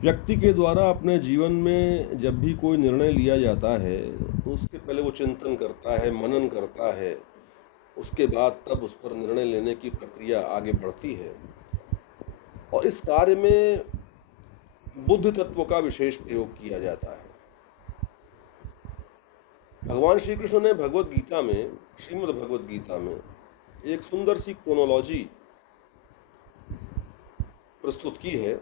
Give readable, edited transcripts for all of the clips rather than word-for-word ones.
व्यक्ति के द्वारा अपने जीवन में जब भी कोई निर्णय लिया जाता है तो उसके पहले वो चिंतन करता है, मनन करता है। उसके बाद तब उस पर निर्णय लेने की प्रक्रिया आगे बढ़ती है और इस कार्य में बुद्ध तत्व का विशेष प्रयोग किया जाता है। भगवान श्री कृष्ण ने भगवत गीता में, श्रीमद् भगवत गीता में एक सुंदर सी क्रोनोलॉजी प्रस्तुत की है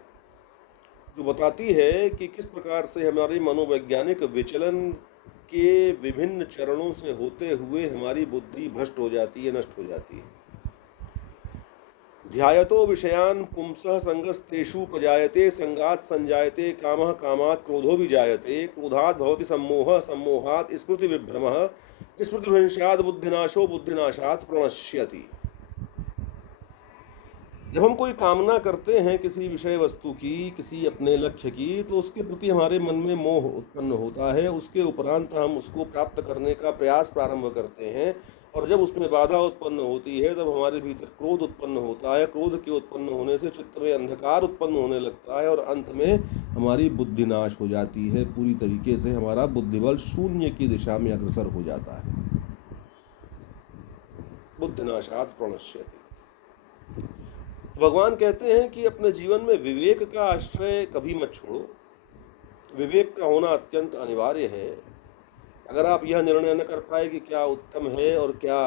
जो बताती है कि किस प्रकार से हमारी मनोवैज्ञानिक विचलन के विभिन्न चरणों से होते हुए हमारी बुद्धि भ्रष्ट हो जाती है, नष्ट हो जाती है। ध्यायतो विषयान पुंसः संगस्तेषु उपजायते, संगात् संजायते कामः, कामात् क्रोधो विजायते, क्रोधात् भवति सम्मोहः, सम्मोहात् स्मृति विभ्रमः, स्मृतिभ्रंशात् बुद्धिनाशो, बुद्धिनाशात् प्रणश्यति। जब हम कोई कामना करते हैं किसी विषय वस्तु की, किसी अपने लक्ष्य की, तो उसके प्रति हमारे मन में मोह उत्पन्न होता है। उसके उपरांत हम उसको प्राप्त करने का प्रयास प्रारंभ करते हैं और जब उसमें बाधा उत्पन्न होती है तब हमारे भीतर क्रोध उत्पन्न होता है। क्रोध के उत्पन्न होने से चित्त में अंधकार उत्पन्न होने लगता है और अंत में हमारी बुद्धि नाश हो जाती है। पूरी तरीके से हमारा बुद्धिबल शून्य की दिशा में अग्रसर हो जाता है। बुद्धिनाशात् प्रणश्यति। भगवान कहते हैं कि अपने जीवन में विवेक का आश्रय कभी मत छोड़ो। विवेक का होना अत्यंत अनिवार्य है। अगर आप यह निर्णय न कर पाए कि क्या उत्तम है और क्या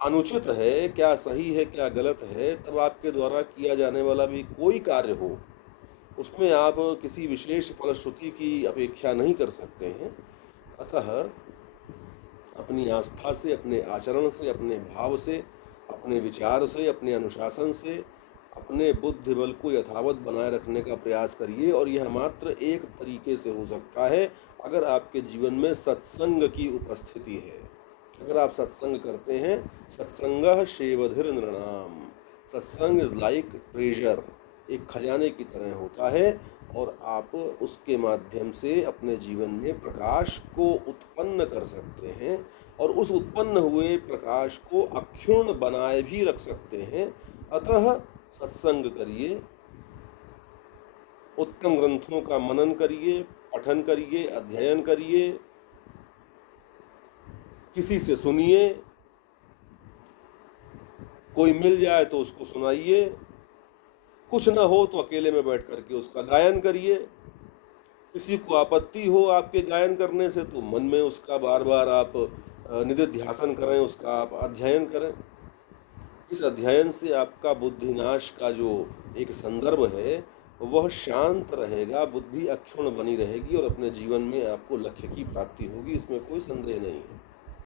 अनुचित है, क्या सही है, क्या गलत है, तब आपके द्वारा किया जाने वाला भी कोई कार्य हो उसमें आप किसी विशेष फलश्रुति की अपेक्षा नहीं कर सकते हैं। अतः अपनी आस्था से, अपने आचरण से, अपने भाव से, अपने विचार से, अपने अनुशासन से अपने बुद्धि बल को यथावत बनाए रखने का प्रयास करिए। और यह मात्र एक तरीके से हो सकता है अगर आपके जीवन में सत्संग की उपस्थिति है। अगर आप सत्संग करते हैं, सत्संगः सेवधिर नृणाम, सत्संग इज लाइक ट्रेजर, एक खजाने की तरह होता है और आप उसके माध्यम से अपने जीवन में प्रकाश को उत्पन्न कर सकते हैं और उस उत्पन्न हुए प्रकाश को अक्षुण्ण बनाए भी रख सकते हैं। अतः सत्संग करिए, उत्तम ग्रंथों का मनन करिए, पठन करिए, अध्ययन करिए, किसी से सुनिए, कोई मिल जाए तो उसको सुनाइए, कुछ न हो तो अकेले में बैठ करके उसका गायन करिए। किसी को आपत्ति हो आपके गायन करने से तो मन में उसका बार बार आप निधिध्यासन करें, उसका आप अध्ययन करें। इस अध्ययन से आपका बुद्धिनाश का जो एक संदर्भ है वह शांत रहेगा, बुद्धि अक्षुण्ण बनी रहेगी और अपने जीवन में आपको लक्ष्य की प्राप्ति होगी, इसमें कोई संदेह नहीं है।